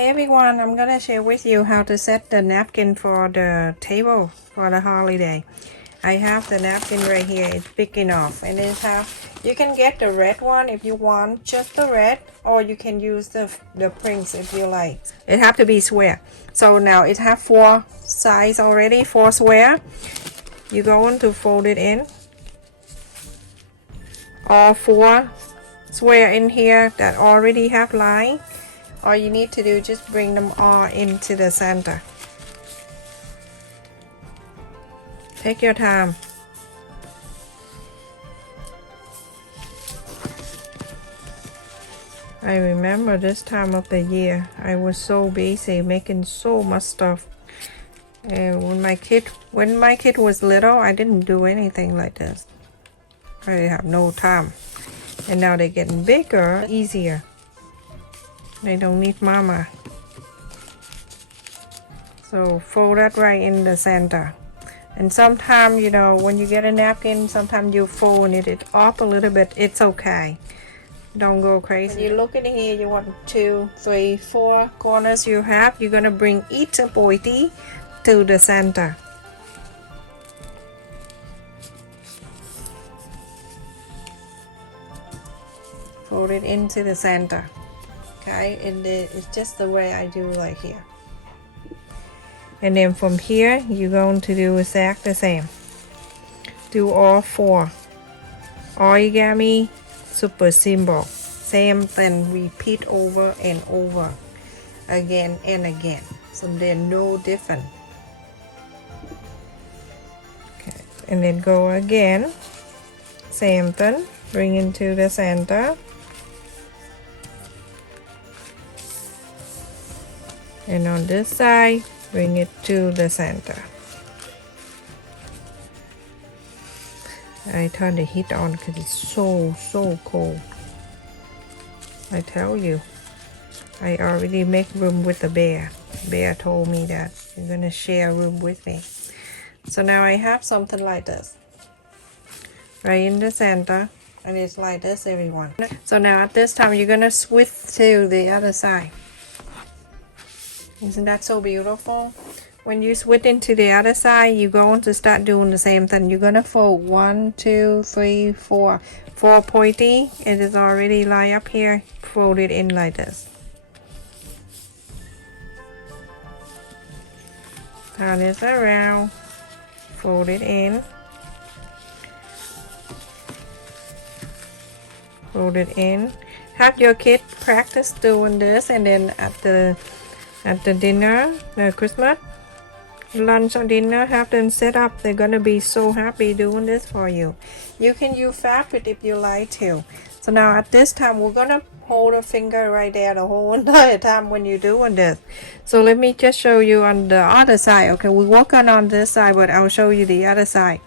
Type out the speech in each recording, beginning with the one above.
Hi everyone, I'm gonna share with you how to set the napkin for the table for the holiday. I have the napkin right here, it's big enough, and you can get the red one if you want, just the red, or you can use the prints if you like. It have to be square. So now it have 4 sides already, 4 square. You're going to fold it in. All 4 square in here that already have line. All you need to do, just bring them all into the center. Take your time. I remember this time of the year, I was so busy making so much stuff. And when my kid was little, I didn't do anything like this. I have no time. And now they're getting bigger, easier. They don't need mama. So fold that right in the center. And sometimes, you know, when you get a napkin, sometimes you fold it up a little bit. It's okay. Don't go crazy. When you look in here, you want 2, 3, 4 corners you have. You're gonna bring each pointy to the center. Fold it into the center. Okay, and it's just the way I do like here. And then from here, you're going to do exactly the same. Do all 4. Origami, super simple. Same thing, repeat over and over again and again. So they're no different. Okay, and then go again. Same thing, bring it to the center. And on this side, bring it to the center. I turn the heat on because it's so cold. I tell you, I already make room with the bear. Bear told me that you're gonna share room with me. So now I have something like this, right in the center, and it's like this, everyone. So now at this time, you're gonna switch to the other side. Isn't that so beautiful? When you switch into the other side, you're going to start doing the same thing. You're gonna fold 1, 2, 3, 4. 4 pointy. It is already lined up here. Fold it in like this. Turn this around. Fold it in. Fold it in. Have your kid practice doing this, and then at the dinner, Christmas lunch or dinner, have them set up. They're gonna be so happy doing this for you. You can use fabric if you like to. So now at this time, we're gonna hold a finger right there the whole entire time when you're doing this. So let me just show you on the other side. Okay, we're working on this side, but I'll show you the other side.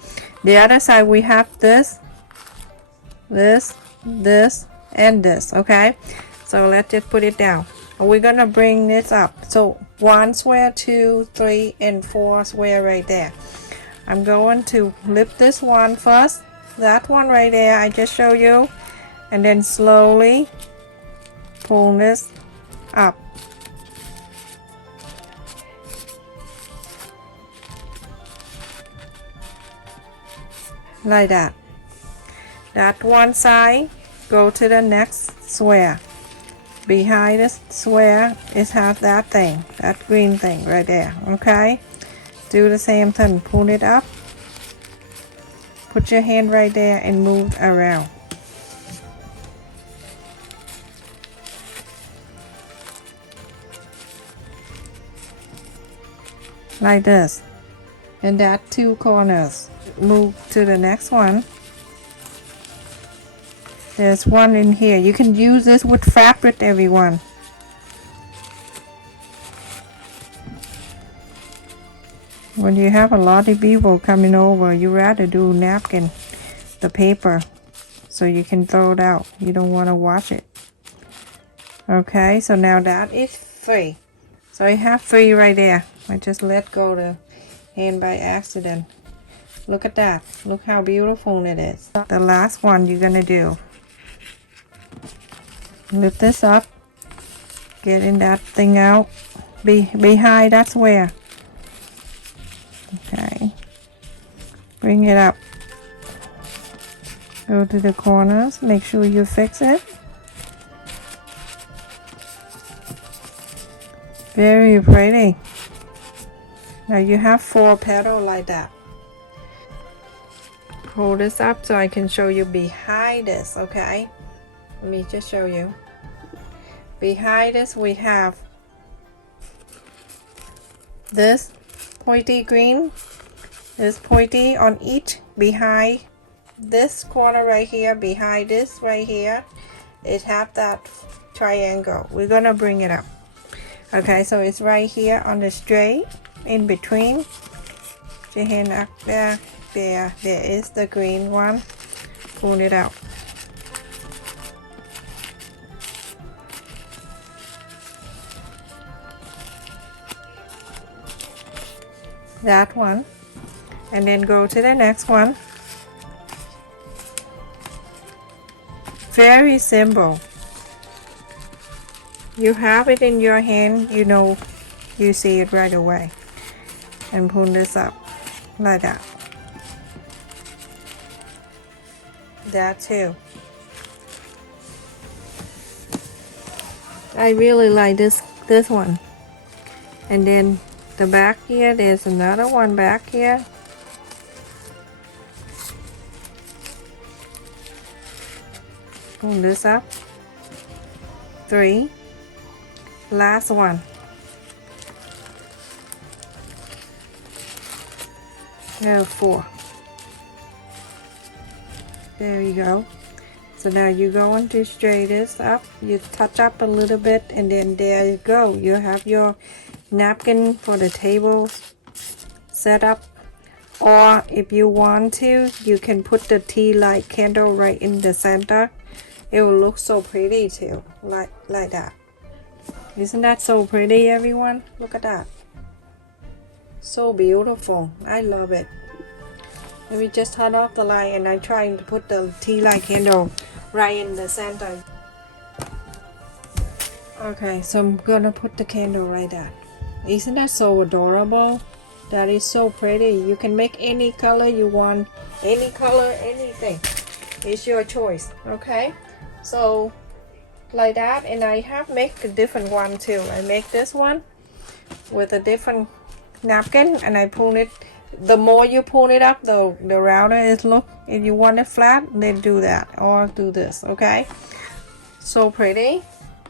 The other side, we have this, and this. Okay, so let's just put it down. We're gonna bring this up. So 1 square, 2, 3, and 4 square right there. I'm going to lift this one first. That one right there I just showed you, and then slowly pull this up. Like that. That one side, go to the next square. Behind this square is have that thing, that green thing right there. Okay, do the same thing. Pull it up, put your hand right there and move around. Like this. And that 2 corners. Move to the next one. There's one in here. You can use this with fabric, everyone. When you have a lot of people coming over, you rather do napkin, the paper, so you can throw it out. You don't want to wash it. Okay, so now that is 3. So I have 3 right there. I just let go the hand by accident. Look at that. Look how beautiful it is. The last one you're gonna do. Lift this up Getting that thing out. Behind, that's where. Okay. Bring it up. Go to the corners. Make sure you fix it. Very pretty. Now you have 4 petals like that. Hold this up so I can show you behind this, okay? Let me just show you. Behind this we have this pointy green, this pointy on each behind this corner right here, behind this right here, it have that triangle. We're gonna bring it up. Okay, so it's right here on the straight, in between. Your hand up there, there is the green one. Pull it out. That one, and then go to the next one. Very simple. You have it in your hand, you know, you see it right away. And pull this up like that. That too. I really like this one. And then the back here, there's another one back here. Pull this up. 3. Last one. There 4. There you go. So now you go on to straighten this up. You touch up a little bit, and then there you go. You have your napkin for the table set up. Or if you want to, you can put the tea light candle right in the center. It will look so pretty too, like that. Isn't that so pretty, everyone? Look at that. So beautiful. I love it. Let me just turn off the light, and I'm trying to put the tea light candle right in the center. Okay, so I'm gonna put the candle right there. Isn't that so adorable? That is so pretty. You can make any color you want, any color, anything. It's your choice. Okay, so like that. And I have make a different one too. I make this one with a different napkin, and I pull it. The more you pull it up, the rounder it look. If you want it flat, then do that, or do this. Okay, so pretty.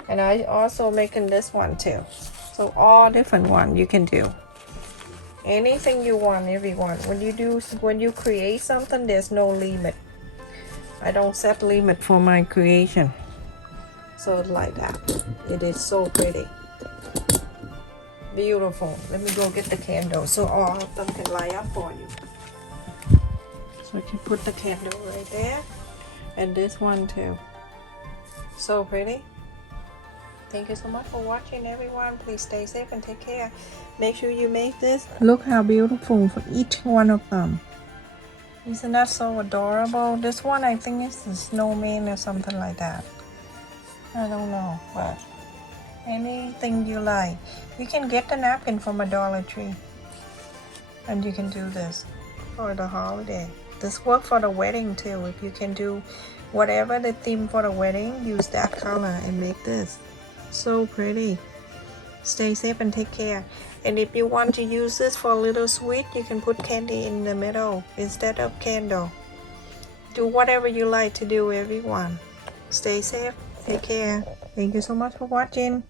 And I also making this one too. So all different one you can do. Anything you want, everyone. When you create something, there's no limit. I don't set limit for my creation. So like that. It is so pretty. Beautiful. Let me go get the candle so all of them can light up for you. So I can put the candle right there. And this one too. So pretty. Thank you so much for watching, everyone. Please stay safe and take care. Make sure you make this. Look how beautiful for each one of them. Isn't that so adorable? This one, I think is a snowman or something like that. I don't know, but anything you like. You can get the napkin from a Dollar Tree. And you can do this for the holiday. This works for the wedding too. If you can do whatever the theme for the wedding, use that color and make this. So pretty. Stay safe and take care. And if you want to use this for a little sweet, you can put candy in the middle instead of candle. Do whatever you like to do, everyone. Stay safe. Take care. Thank you so much for watching.